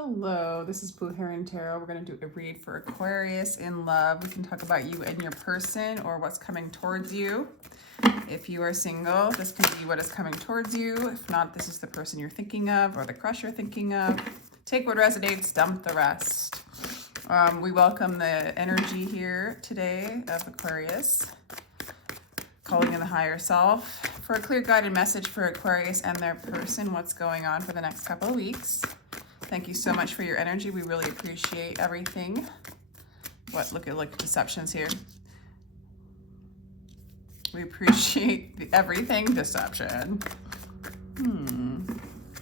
Hello, this is Blue Heron Tarot. We're going to do a read for Aquarius in love. We can talk about you and your person or what's coming towards you. If you are single, this can be what is coming towards you. If not, this is the person you're thinking of or the crush you're thinking of. Take what resonates, dump the rest. We welcome the energy here today of Aquarius, calling in the higher self for a clear guided message for Aquarius and their person, what's going on for the next couple of weeks. Thank you so much for your energy. We really appreciate everything. Look at deceptions here. We appreciate everything, deception.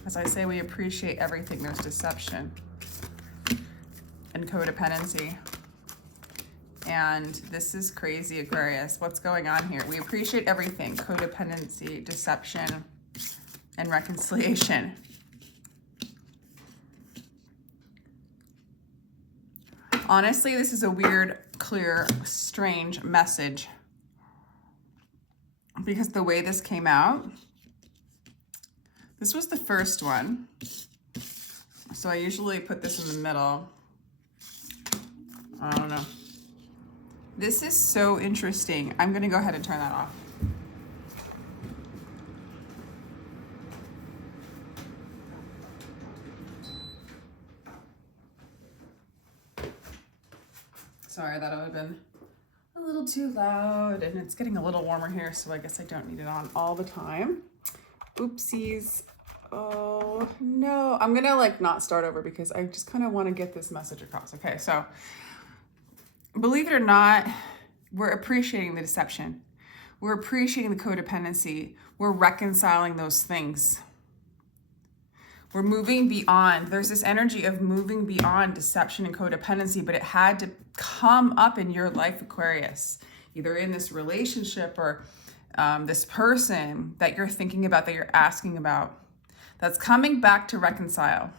As I say, we appreciate everything. There's deception and codependency. And this is crazy, Aquarius. What's going on here? We appreciate everything. Codependency, deception, and reconciliation. Honestly, this is a weird, clear, strange message. Because the way this came out, this was the first one. So I usually put this in the middle. I don't know. This is so interesting. I'm going to go ahead and turn that off. Sorry, that would have been a little too loud, and it's getting a little warmer here, so I guess I don't need it on all the time. Oopsies. Oh, no. I'm going to not start over because I just kind of want to get this message across. Okay, so believe it or not, we're appreciating the deception. We're appreciating the codependency. We're reconciling those things. We're moving beyond. There's this energy of moving beyond deception and codependency, but it had to come up in your life, Aquarius, either in this relationship or this person that you're thinking about, that you're asking about, that's coming back to reconcile.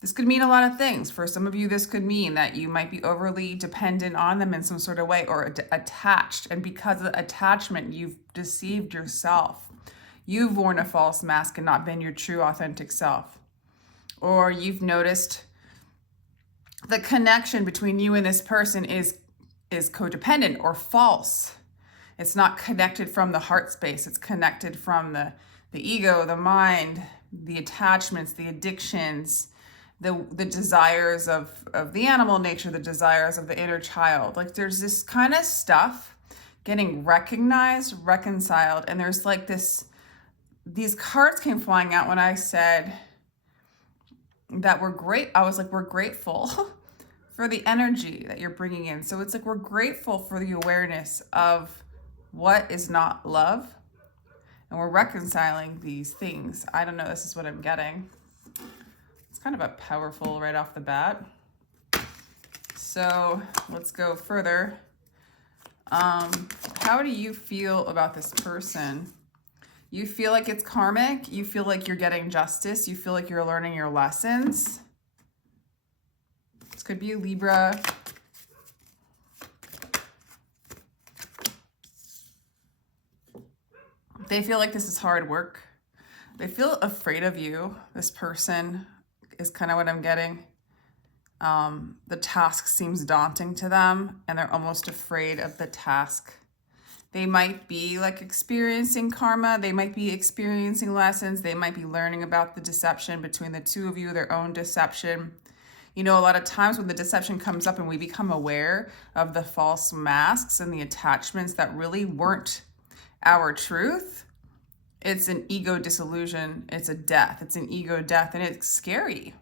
This could mean a lot of things. For some of you, this could mean that you might be overly dependent on them in some sort of way, or attached. And because of attachment, you've deceived yourself. You've worn a false mask and not been your true, authentic self. Or you've noticed the connection between you and this person is codependent or false. It's not connected from the heart space. It's connected from the ego, the mind, the attachments, the addictions, the desires of the animal nature, the desires of the inner child. There's this kind of stuff getting recognized, reconciled, and there's these cards came flying out when I said that we're great. I was like, we're grateful for the energy that you're bringing in. So it's we're grateful for the awareness of what is not love, and we're reconciling these things. I don't know, this is what I'm getting. It's kind of a powerful right off the bat. So let's go further. How do you feel about this person? You feel like it's karmic. You feel like you're getting justice. You feel like you're learning your lessons. This could be a Libra. They feel like this is hard work. They feel afraid of you, this person, is kind of what I'm getting. The task seems daunting to them, and they're almost afraid of the task. They might be experiencing karma. They might be experiencing lessons. They might be learning about the deception between the two of you, their own deception. You know, a lot of times when the deception comes up and we become aware of the false masks and the attachments that really weren't our truth, it's an ego disillusion. It's a death. It's an ego death, and it's scary.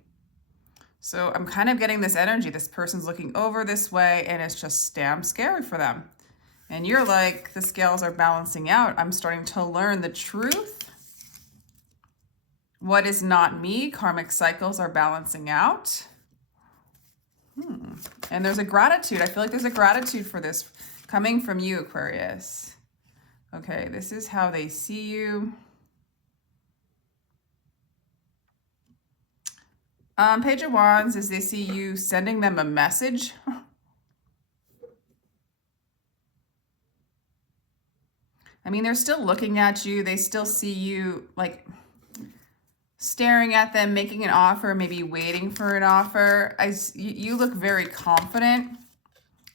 So I'm kind of getting this energy. This person's looking over this way, and it's just damn scary for them. And you're like, the scales are balancing out. I'm starting to learn the truth. What is not me? Karmic cycles are balancing out. And there's a gratitude. I feel like there's a gratitude for this coming from you, Aquarius. Okay, this is how they see you. Page of Wands is they see you sending them a message. I mean, they're still looking at you. They still see you, like, staring at them, making an offer, maybe waiting for an offer. You look very confident.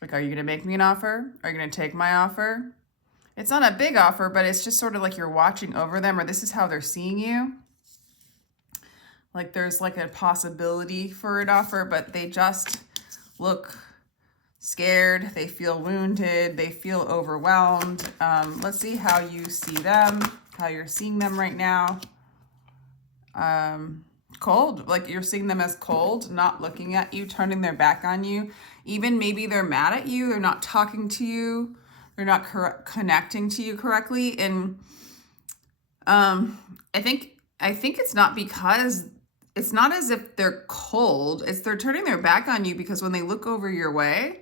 Like, are you going to make me an offer? Are you going to take my offer? It's not a big offer, but it's just sort of like you're watching over them, or this is how they're seeing you. Like, there's like a possibility for an offer, but they just look scared. They feel wounded. They feel overwhelmed. Let's see how you see them, how you're seeing them right now. Cold, like you're seeing them as cold, not looking at you, turning their back on you. Even maybe they're mad at you. They're not talking to you. They're not connecting to you correctly. And I think it's not because, it's not as if they're cold. It's they're turning their back on you because when they look over your way,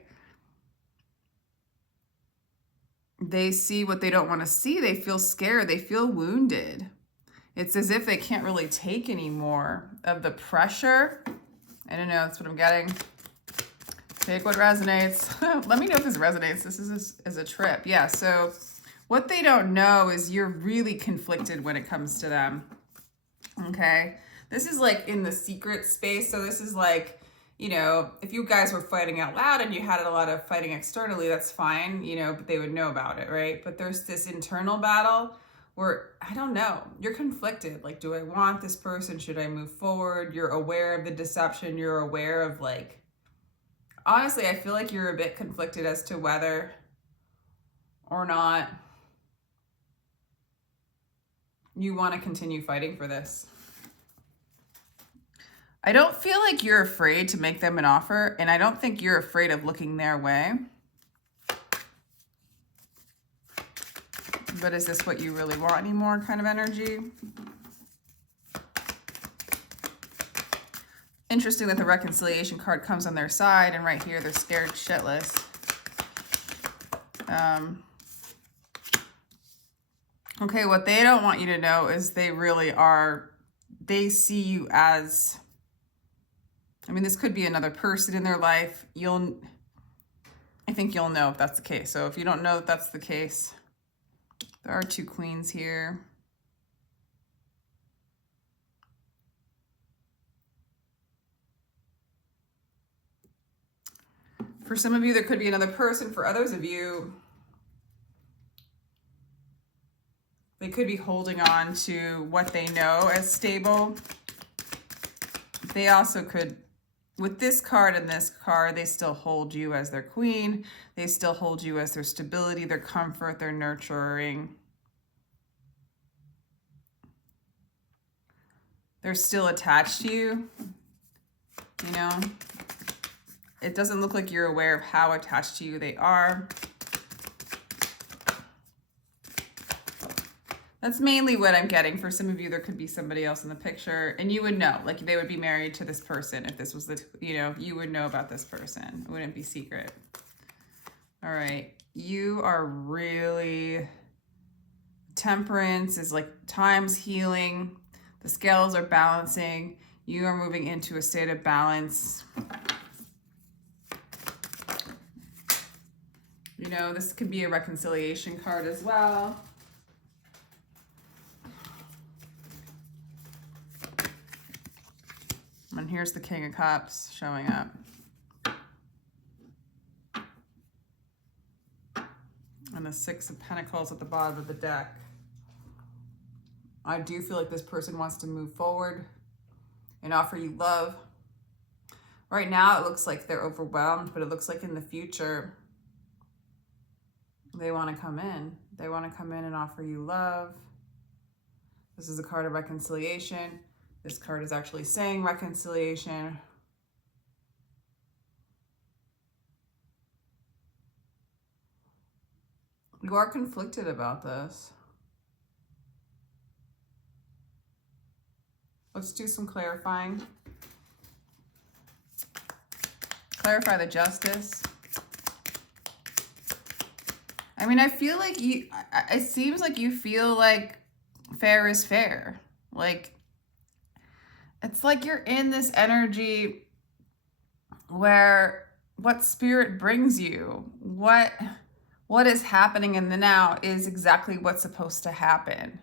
they see what they don't want to see. They feel scared. They feel wounded. It's as if they can't really take any more of the pressure. I don't know. That's what I'm getting. Take what resonates. Let me know if this resonates. This is a trip. Yeah, so what they don't know is you're really conflicted when it comes to them. Okay? This is like in the secret space. So this is like, you know, if you guys were fighting out loud and you had a lot of fighting externally, that's fine, you know, but they would know about it, right? But there's this internal battle where, I don't know, you're conflicted. Like, do I want this person? Should I move forward? You're aware of the deception. You're aware of, like, honestly, I feel like you're a bit conflicted as to whether or not you want to continue fighting for this. I don't feel like you're afraid to make them an offer, and I don't think you're afraid of looking their way. But is this what you really want anymore kind of energy? Interesting that the reconciliation card comes on their side, and right here they're scared shitless. Okay, what they don't want you to know is they really are, they see you as, I mean, this could be another person in their life. I think you'll know if that's the case. So if you don't know if that's the case, there are two queens here. For some of you, there could be another person. For others of you, they could be holding on to what they know as stable. They also could, with this card and this card, they still hold you as their queen. They still hold you as their stability, their comfort, their nurturing. They're still attached to you, you know? It doesn't look like you're aware of how attached to you they are. That's mainly what I'm getting. For some of you, there could be somebody else in the picture, and you would know, like they would be married to this person. If this was the, you know, you would know about this person. It wouldn't be secret. All right. You are really, temperance is like time's healing. The scales are balancing. You are moving into a state of balance. You know, this could be a reconciliation card as well. And here's the King of Cups showing up. And the Six of Pentacles at the bottom of the deck. I do feel like this person wants to move forward and offer you love. Right now, it looks like they're overwhelmed, but it looks like in the future, they want to come in. They want to come in and offer you love. This is a card of reconciliation. This card is actually saying reconciliation. You are conflicted about this. Let's do some clarifying. Clarify the justice. I mean, I feel like you, it seems like you feel like fair is fair. Like, it's like you're in this energy where what spirit brings you, what what is happening in the now is exactly what's supposed to happen.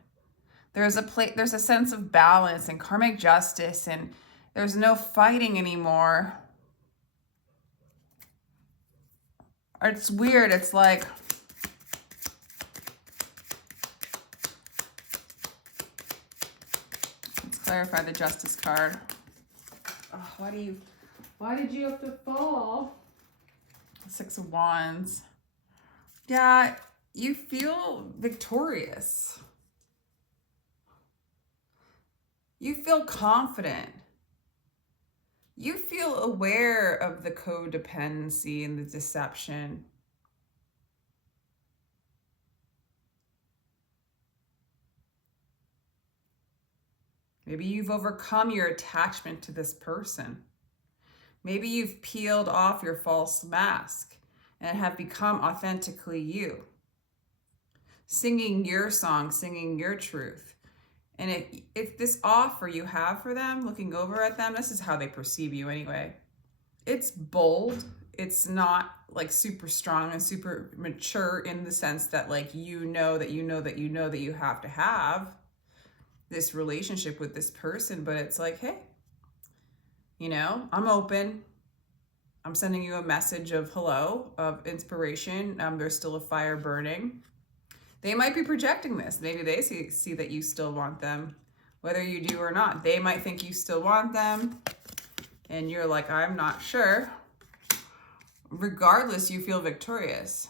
There's a sense of balance and karmic justice, and there's no fighting anymore. It's weird. It's like, let's clarify the Justice card. Oh, why did you have to fall? Six of Wands. Yeah, you feel victorious. You feel confident. You feel aware of the codependency and the deception. Maybe you've overcome your attachment to this person. Maybe you've peeled off your false mask and have become authentically you. Singing your song, singing your truth. And if this offer you have for them, looking over at them, this is how they perceive you anyway. It's bold. It's not like super strong and super mature in the sense that like you know that you have to have this relationship with this person, but it's like, hey, you know, I'm open. I'm sending you a message of hello, of inspiration. There's still a fire burning. They might be projecting this. Maybe they see that you still want them, whether you do or not. They might think you still want them, and you're like, I'm not sure. Regardless, you feel victorious.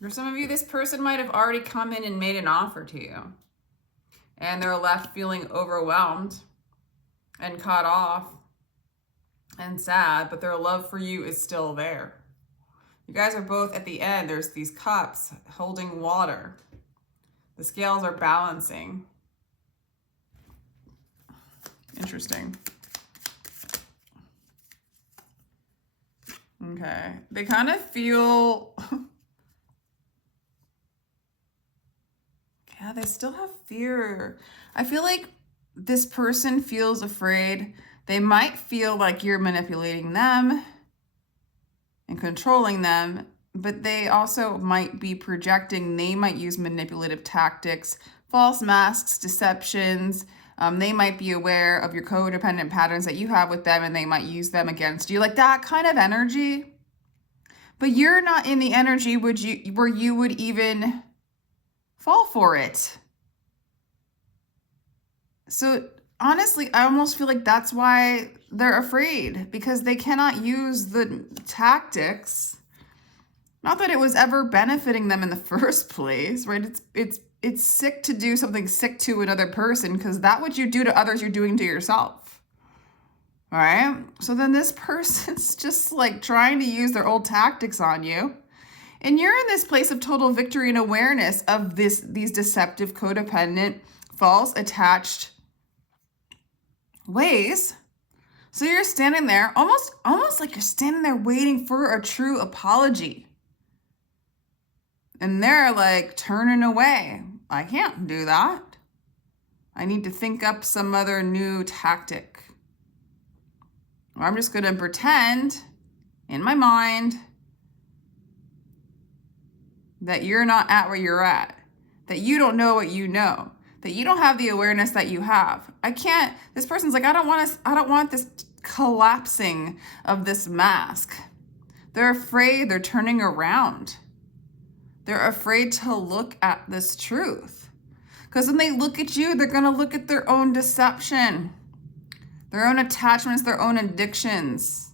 For some of you, this person might have already come in and made an offer to you, and they're left feeling overwhelmed and caught off and sad, but their love for you is still there. You guys are both at the end. There's these cups holding water. The scales are balancing. Interesting. Okay. They kind of feel... yeah, they still have fear. I feel like this person feels afraid. They might feel like you're manipulating them and controlling them, but they also might be projecting. They might use manipulative tactics, false masks, deceptions. They might be aware of your codependent patterns that you have with them, and they might use them against you, like that kind of energy. But you're not in the energy where you would even fall for it. So honestly, I almost feel like that's why they're afraid, because they cannot use the tactics. Not that it was ever benefiting them in the first place, right? It's sick to do something sick to another person, because that what you do to others, you're doing to yourself. All right? So then this person's just like trying to use their old tactics on you. And you're in this place of total victory and awareness of these deceptive, codependent, false, attached ways. So you're standing there, almost like you're standing there waiting for a true apology. And they're like turning away. I can't do that. I need to think up some other new tactic. Or I'm just going to pretend in my mind that you're not at where you're at, that you don't know what you know, that you don't have the awareness that you have. This person's like, I don't want this collapsing of this mask. They're afraid. They're turning around. They're afraid to look at this truth. Because when they look at you, they're going to look at their own deception, their own attachments, their own addictions.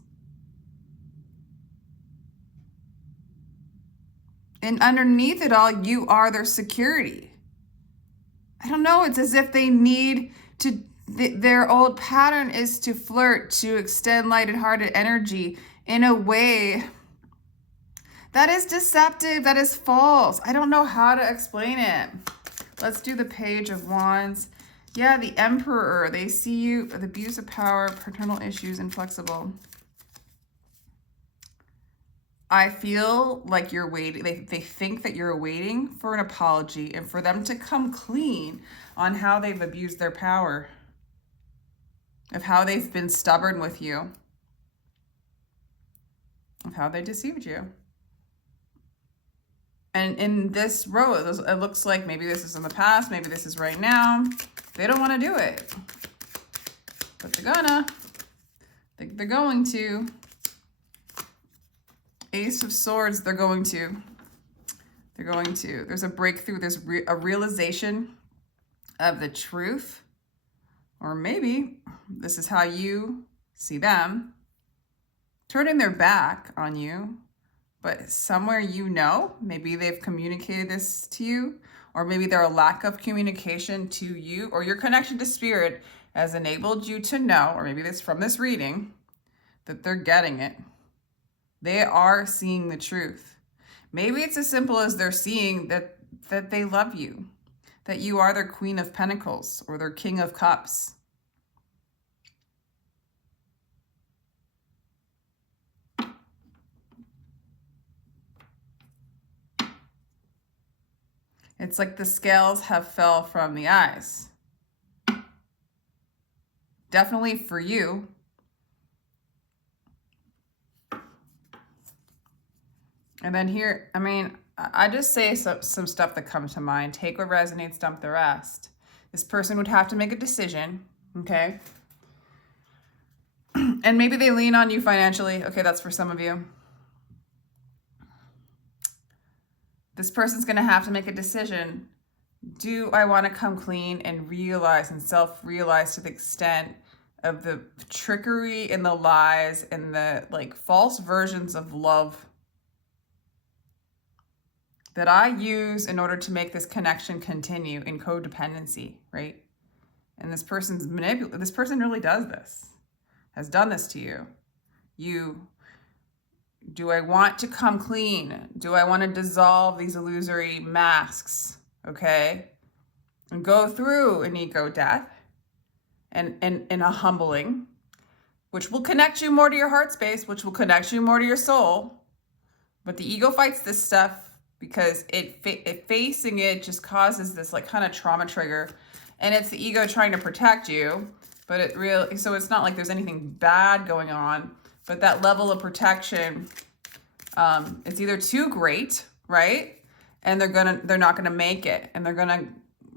And underneath it all, you are their security. I don't know. It's as if they need to, their old pattern is to flirt, to extend lighted-hearted energy in a way that is deceptive, that is false. I don't know how to explain it. Let's do the Page of Wands. Yeah, the Emperor. They see you, the abuse of power, paternal issues, inflexible. I feel like you're waiting. They think that you're waiting for an apology and for them to come clean on how they've abused their power, of how they've been stubborn with you, of how they deceived you. And in this row, it looks like maybe this is in the past, maybe this is right now. They don't want to do it, but they're gonna. They're going to. Ace of Swords, they're going to. They're going to. There's a breakthrough. There's a realization of the truth. Or maybe this is how you see them. Turning their back on you. But somewhere you know, maybe they've communicated this to you. Or maybe their lack of communication to you. Or your connection to spirit has enabled you to know. Or maybe this from this reading. That they're getting it. They are seeing the truth. Maybe it's as simple as they're seeing that they love you, that you are their Queen of Pentacles or their King of Cups. It's like the scales have fell from the eyes. Definitely for you. And then here, I mean, I just say some stuff that comes to mind. Take what resonates, dump the rest. This person would have to make a decision, okay? And maybe they lean on you financially. Okay, that's for some of you. This person's going to have to make a decision. Do I want to come clean and realize and self-realize to the extent of the trickery and the lies and the like false versions of love that I use in order to make this connection continue in codependency, right? And this person's this person really does this, has done this to you. Do I want to come clean? Do I want to dissolve these illusory masks, okay? And go through an ego death and a humbling, which will connect you more to your heart space, which will connect you more to your soul. But the ego fights this stuff because facing it just causes this like kind of trauma trigger, and it's the ego trying to protect you, but so it's not like there's anything bad going on, but that level of protection, it's either too great, right? And they're not gonna make it, and they're gonna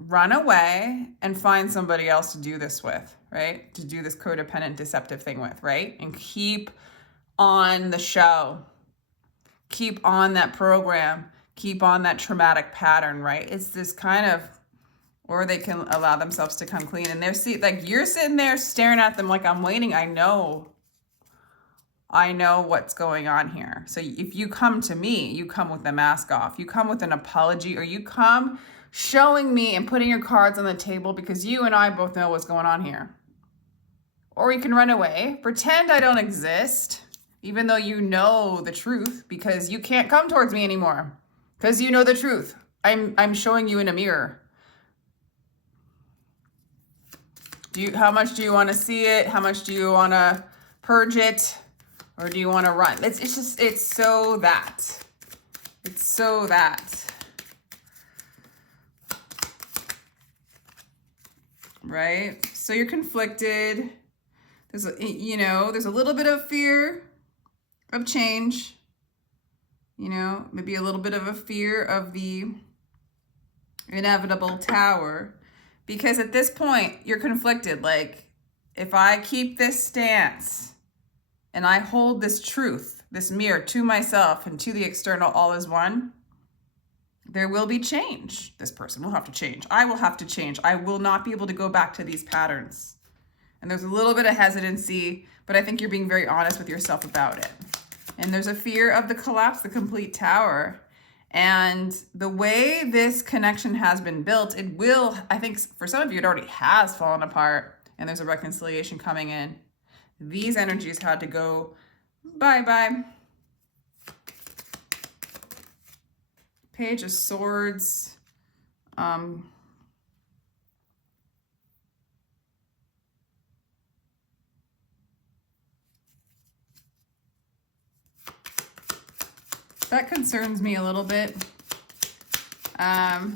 run away and find somebody else to do this with, right? To do this codependent deceptive thing with, right? And keep on the show, keep on that program, keep on that traumatic pattern, right? It's this kind of, or they can allow themselves to come clean. And they're like, you're sitting there staring at them like, I'm waiting. I know what's going on here. So if you come to me, you come with the mask off, you come with an apology, or you come showing me and putting your cards on the table because you and I both know what's going on here. Or you can run away, pretend I don't exist, even though you know the truth, because you can't come towards me anymore. Because you know the truth. I'm showing you in a mirror. How much do you want to see it? How much do you want to purge it? Or do you want to run? It's so that. It's so that. Right? So you're conflicted. There's a little bit of fear of change. Maybe a little bit of a fear of the inevitable tower, because at this point you're conflicted. Like, if I keep this stance and I hold this truth, this mirror to myself and to the external all as one, there will be change. This person will have to change. I will have to change. I will not be able to go back to these patterns. And there's a little bit of hesitancy, but I think you're being very honest with yourself about it. And there's a fear of the collapse, the complete tower. And the way this connection has been built, it will, I think for some of you, it already has fallen apart. And there's a reconciliation coming in. These energies had to go bye-bye. Page of Swords. That concerns me a little bit. All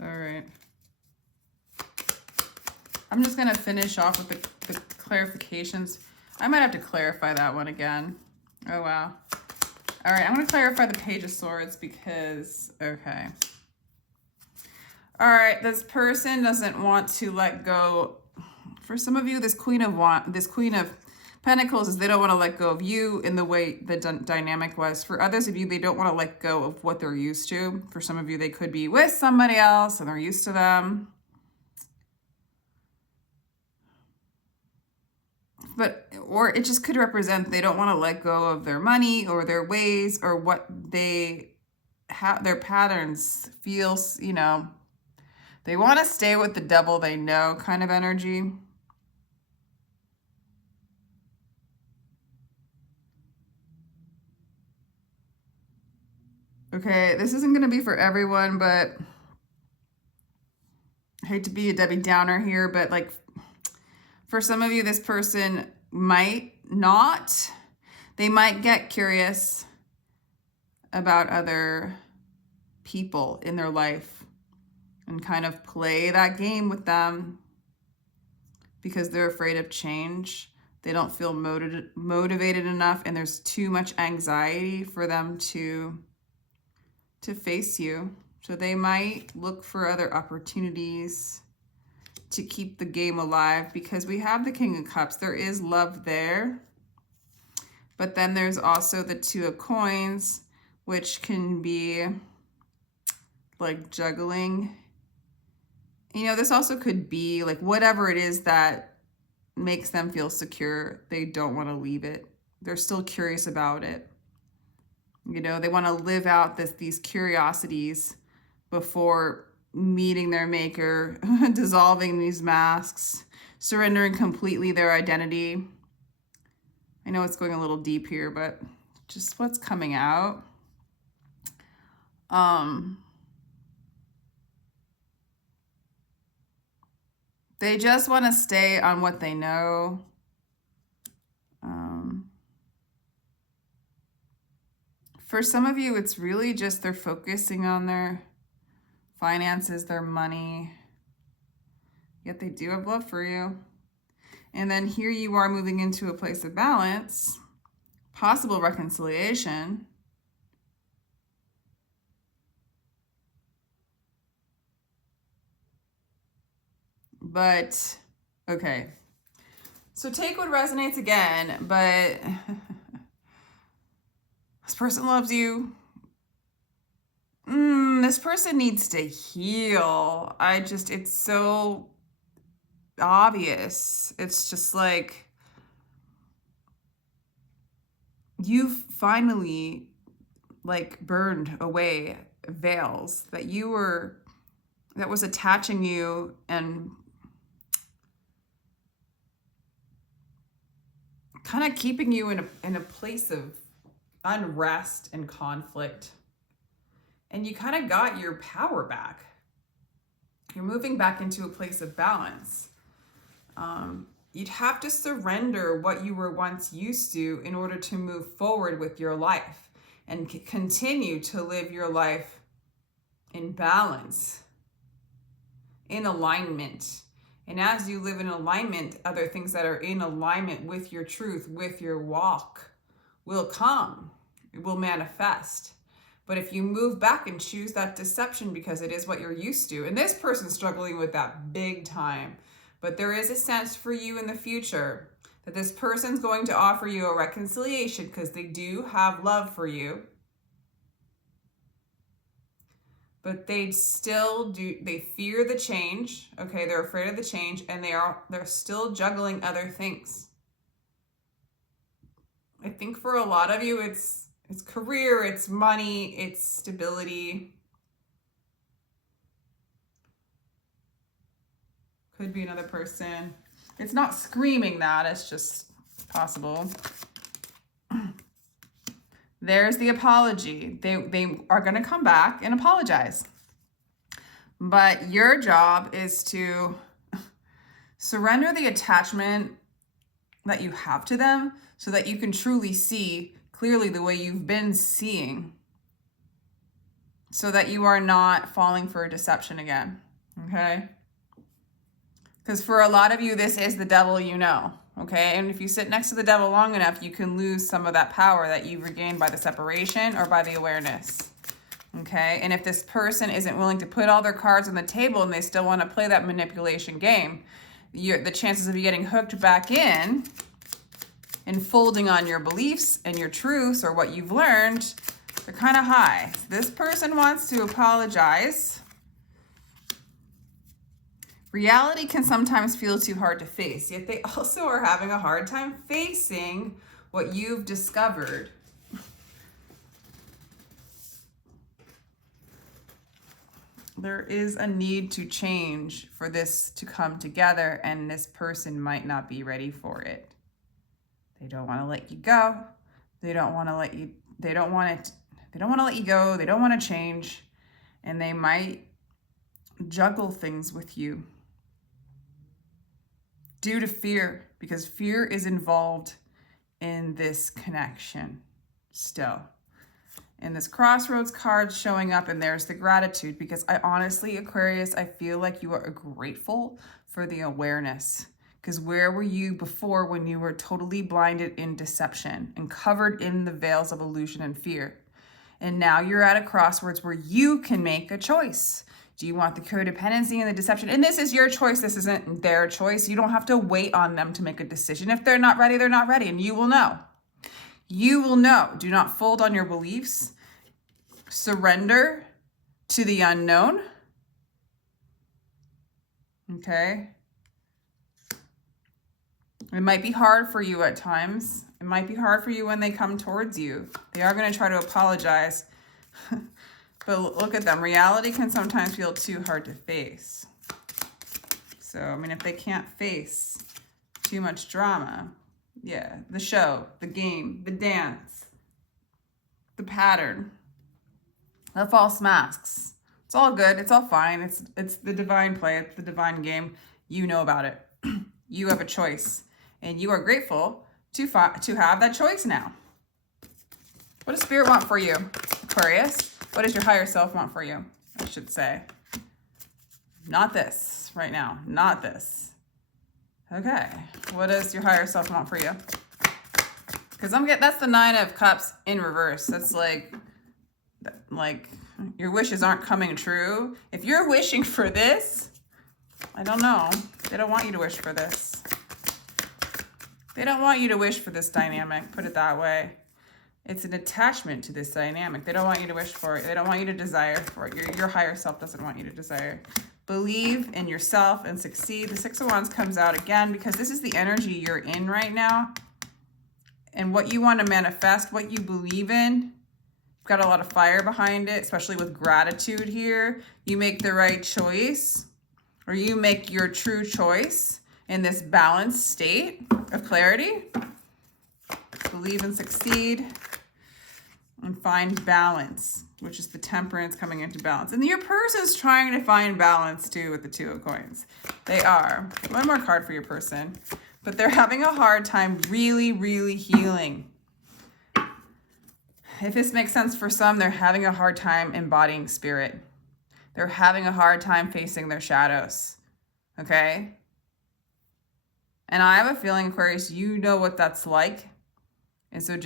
right. I'm just going to finish off with the clarifications. I might have to clarify that one again. Oh, wow. All right, I'm going to clarify the Page of Swords because, okay. All right, this person doesn't want to let go. For some of you, this Queen of Pentacles is they don't want to let go of you in the way the dynamic was. For others of you, they don't want to let go of what they're used to. For some of you, they could be with somebody else and they're used to them. Or it just could represent they don't want to let go of their money or their ways or what they have, their patterns feels, you know, they want to stay with the devil they know kind of energy. Okay, this isn't going to be for everyone, but I hate to be a Debbie Downer here, but like for some of you, this person might not. They might get curious about other people in their life and kind of play that game with them because they're afraid of change. They don't feel motivated enough, and there's too much anxiety for them to face you. So they might look for other opportunities to keep the game alive because we have the King of Cups. There is love there. But then there's also the Two of Coins, which can be like juggling. You know, this also could be like whatever it is that makes them feel secure. They don't want to leave it. They're still curious about it. You know, they want to live out these curiosities before meeting their maker, dissolving these masks, surrendering completely their identity. I know it's going a little deep here, but just what's coming out. They just want to stay on what they know. For some of you, it's really just they're focusing on their finances, their money, yet they do have love for you. And then here you are moving into a place of balance, possible reconciliation. But, okay. So take what resonates again, but this person loves you. This person needs to heal. It's so obvious. It's just like you've finally like burned away veils that was attaching you and kind of keeping you in a place of unrest and conflict. And you kind of got your power back. You're moving back into a place of balance. You'd have to surrender what you were once used to in order to move forward with your life and continue to live your life in balance, in alignment. And as you live in alignment, other things that are in alignment with your truth, with your walk, will come. It will manifest. But if you move back and choose that deception because it is what you're used to, and this person's struggling with that big time, but there is a sense for you in the future that this person's going to offer you a reconciliation because they do have love for you. But they still do, they fear the change. Okay, they're afraid of the change, and they're still juggling other things. I think for a lot of you, it's career, it's money, it's stability. Could be another person. It's not screaming that, it's just possible. There's the apology. They are going to come back and apologize. But your job is to surrender the attachment that you have to them so that you can truly see clearly the way you've been seeing, so that you are not falling for a deception again, okay? Because for a lot of you, this is the devil you know. okay? And if you sit next to the devil long enough, you can lose some of that power that you've regained by the separation or by the awareness, okay? And if this person isn't willing to put all their cards on the table and they still want to play that manipulation game, the chances of you getting hooked back in and folding on your beliefs and your truths or what you've learned are kind of high. This person wants to apologize. Reality can sometimes feel too hard to face, yet they also are having a hard time facing what you've discovered. There is a need to change for this to come together, and this person might not be ready for it. They don't want to let you go. They don't want to let you, they don't want to let you go. They don't want to change, and they might juggle things with you due to fear, because fear is involved in this connection still. And this crossroads card showing up, and there's the gratitude, because I honestly, Aquarius, I feel like you are grateful for the awareness. Because where were you before when you were totally blinded in deception and covered in the veils of illusion and fear? And now you're at a crossroads where you can make a choice. Do you want the codependency and the deception? And this is your choice. This isn't their choice. You don't have to wait on them to make a decision. If they're not ready, they're not ready, and you will know. You will know. Do not fold on your beliefs. Surrender to the unknown. Okay? It might be hard for you at times. It might be hard for you when they come towards you. They are going to try to apologize. But look at them. Reality can sometimes feel too hard to face. So, I mean, if they can't face too much drama, yeah, the show, the game, the dance, the pattern, the false masks. It's all good. It's all fine. It's the divine play. It's the divine game. You know about it. You have a choice, and you are grateful to have that choice now. What does Spirit want for you, Aquarius? What does your higher self want for you? I should say. Not this right now. Not this. Okay. What does your higher self want for you? Because that's the 9 of Cups in reverse. That's like your wishes aren't coming true. If you're wishing for this, I don't know. They don't want you to wish for this. They don't want you to wish for this dynamic. Put it that way. It's an attachment to this dynamic. They don't want you to wish for it. They don't want you to desire for it. Your higher self doesn't want you to desire. Believe in yourself and succeed. The 6 of Wands comes out again because this is the energy you're in right now. And what you want to manifest, what you believe in, you've got a lot of fire behind it, especially with gratitude here. You make the right choice, or you make your true choice in this balanced state of clarity. Believe and succeed. And find balance, which is the Temperance coming into balance. And your person's trying to find balance too with the 2 of Coins. They are. One more card for your person. But they're having a hard time really, really healing. If this makes sense for some, they're having a hard time embodying spirit. They're having a hard time facing their shadows. Okay? And I have a feeling, Aquarius, you know what that's like. And so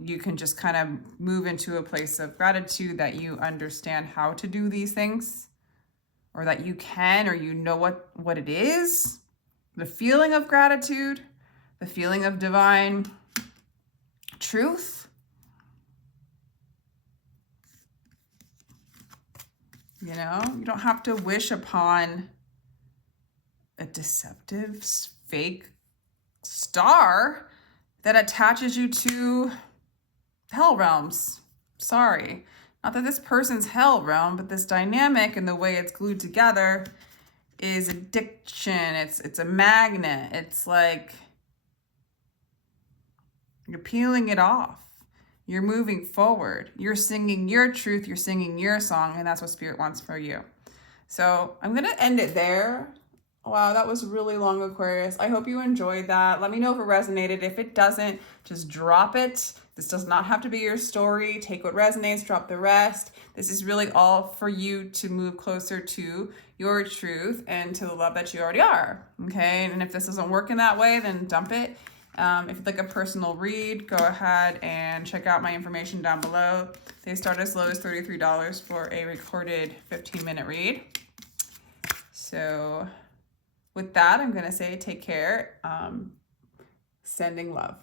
you can just kind of move into a place of gratitude that you understand how to do these things, or that you can, or you know what it is. The feeling of gratitude, the feeling of divine truth. You know, you don't have to wish upon a deceptive, fake star that attaches you to hell realms. Sorry. Not that this person's hell realm, but this dynamic and the way it's glued together is addiction. It's a magnet. It's like you're peeling it off. You're moving forward. You're singing your truth. You're singing your song, and that's what Spirit wants for you. So I'm going to end it there. Wow, that was really long, Aquarius. I hope you enjoyed that. Let me know if it resonated. If it doesn't, just drop it. This does not have to be your story. Take what resonates, drop the rest. This is really all for you to move closer to your truth and to the love that you already are, okay? And if this doesn't work in that way, then dump it. If you'd like a personal read, go ahead and check out my information down below. They start as low as $33 for a recorded 15-minute read. So with that, I'm going to say take care. Sending love.